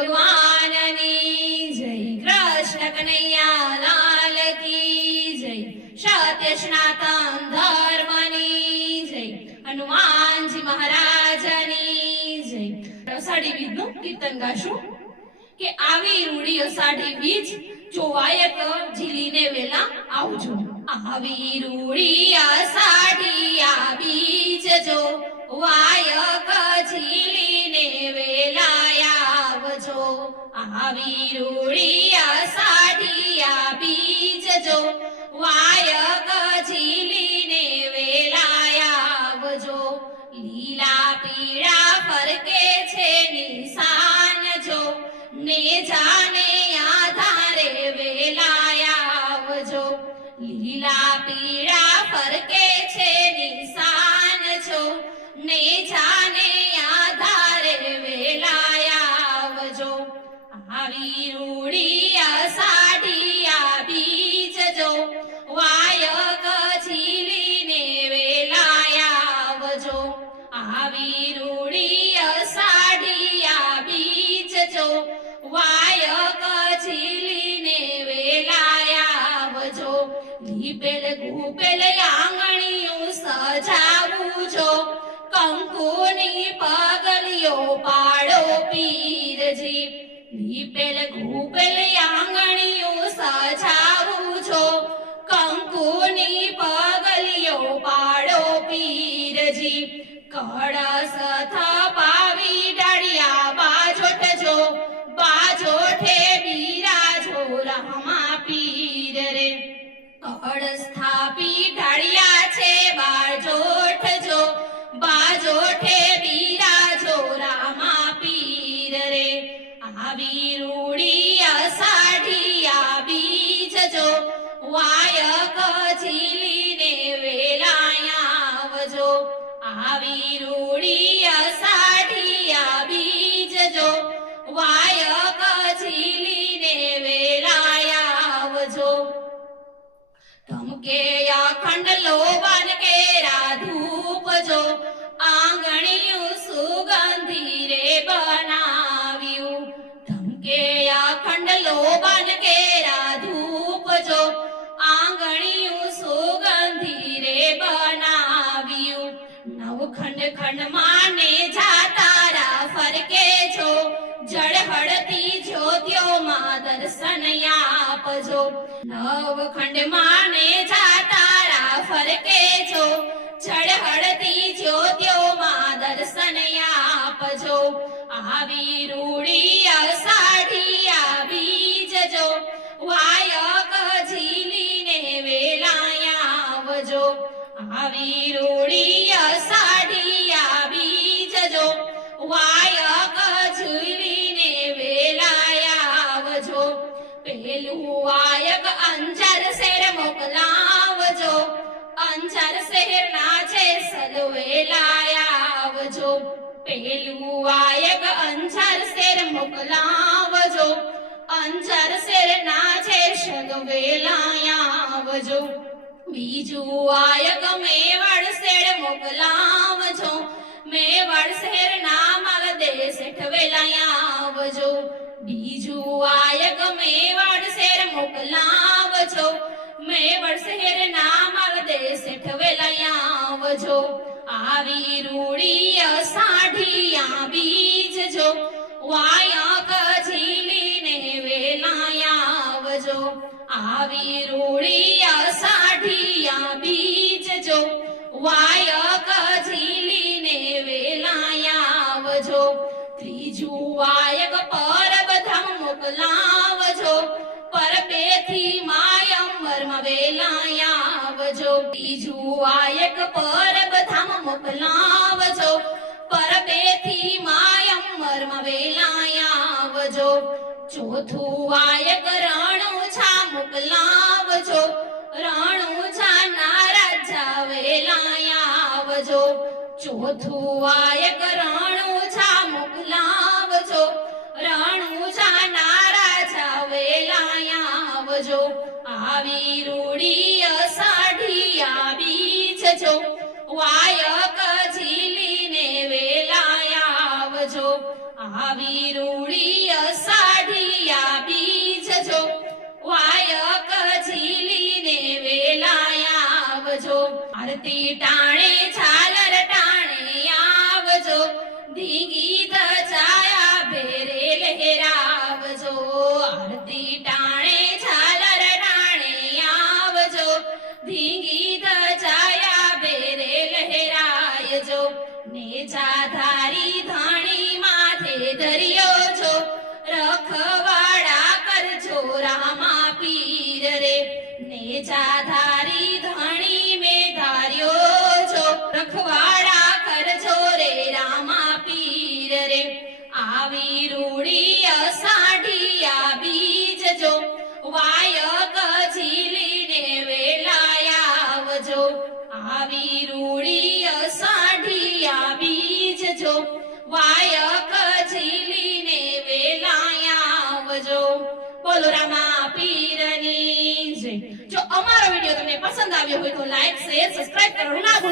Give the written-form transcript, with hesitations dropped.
ભગવાનની જય, કૃષ્ણ કનૈયા લાલ કી જય, સત્ય સનાતન ધર્મની જય, હનુમાનજી મહારાજની જય. અષાઢી બીજનું કીર્તન ગાશું કે આવી રૂડી અષાઢી બીજ જોવાયક ઝીલીને વેલા આવજો. આવી રૂડી અષાઢી આ બીજ જો વાયક ઝીલીને વેલા આવજો. આવી રૂડી અષાઢી આ બીજ જો વાયક ઝીલીને વેલા આવજો. લીલા પીળા ફરકે છે નિશાન જો ને જાને આધારે વેલા આવજો. લીલા પીળા ફરકે છે નિશાન જો ને જાને આધારે વેલા આવજો. આવી રૂડી અષાઢી આ બીજ જો વાયક ઝીલીને વેલા આવજો. આવી રૂડી અષાઢી આ બીજ જો વાયક ઝીલીને વેલા આવજો. લીપેલ ગુપેલ આંગણીયું સજાવું જો કંકુની પગલીઓ પાડો પીરજી. લીપેલ ગુપેલ આંગણીયું સજાવું જો કંકુની પગલીઓ પાડો પીરજી. કળશ થપાવી ડાળિયા બાજોટજો બાજોઠે બિરાજો રામા પીર રે. કળશ સ્થાપી ઢાળિયા છે બાજોઠજો બાજોઠે બિરાજો રામા પીર રે. આવી રૂડી અષાઢી આ બીજ જો વાયક ઝીલીને વેલા આવજો. આવી રૂડી અષાઢી આ બીજ જો વાયક ઝીલીને વેલા આવજો. ધમકે અખંડ લોબન કેરા ધૂપ જો આંગણીયું સુગંધી રે બનાવ્યું. ધમકે અખંડ લોબન કેરા ધૂપ જો આંગણીયું સુગંધી રે બનાવ્યું. નવખંડ ખંડ માને જાતારા ફરકે જો જળહળતી જ્યોતિઓમાં દર્શન આપજો. નવખંડ માને જાતારા ફરકે જો જળહળતી જ્યોતિઓમાં દર્શન આપજો. આવી રૂડી અષાઢી આ બીજ જો વાયક ઝીલીને વેલા આવજો. આવી રૂડી અષાઢી આ બીજ જો વાયક ઝીલીને વેલા આવજો. પેલું વાયક અંજાર શહેર મોકલાવજો. અંજાર શહેરના છે સલવેલા આવજો. પેલું વાયક અંજાર શહેર મોકલાવજો. અંજાર શહેરના છે સલવેલા આવજો. બીજું વાયક મેવાડ શહેર મોકલાવજો. મેવાડ શહેરના માલદે શેઠ વેલા આવજો. બીજું વાયક મેવાડ શહેર મોકલાવજો. મેવાડ શહેરના માલદે શેઠ વેલા આવજો. આવી રૂડી અષાઢી આ બીજ જો વાયક ઝીલીને વેલા આવજો. આવી રૂડી અષાઢી આ બીજ જો વાયક ઝીલીને વેલા આવજો. ત્રીજું વાયક પરબધામ મોકલાવજો. પરબેથી માયંબરમાં વેલા આવજો. ત્રીજું વાયક પરબધામ મોકલાવજો. પરબેથી માયંબરમાં વેલા આવજો. ચોથું વાયક રણુછા મોકલાવજો. રણુછાના રાજા વેલા આવજો. ચોથું વાયક રણુછા મોકલાવજો. રણુછાના રાજા વેલા આવજો. આવી રૂડી અષાઢી આ બીજ જો વાયક ઝીલીને વેલા આવજો. આવી રૂડી આરતી ટાણે ઝાલર ટાણે આવજો ધીંગી ધજાયા ભેરે લહેરાવજો આરતી ટાણે ઝાલર ટાણે આવજો ધીંગી ધજાયા ભેરે લહેરાયજો નેજા ધારી ધણી માથે ધર્યો છો રખવાડા કરજો રામા પીર રે નેજા ધારી ધણી મે ધાર્યો છો રખવાડા કરજો રે રામા પીર રે આવી રૂડી અષાઢિયા બીજ જો વાયક ઝીલીને વેલાયાવજો આવી રૂડી અષાઢિયા બીજ જો વાયક ઝીલીને વેલાયાવજો બોલો રામા પીરની જય. જો અમારો વિડીયો તમને પસંદ આવ્યો હોય તો લાઈક શેર સબસ્ક્રાઇબ કરવાનું ના ભૂલતા.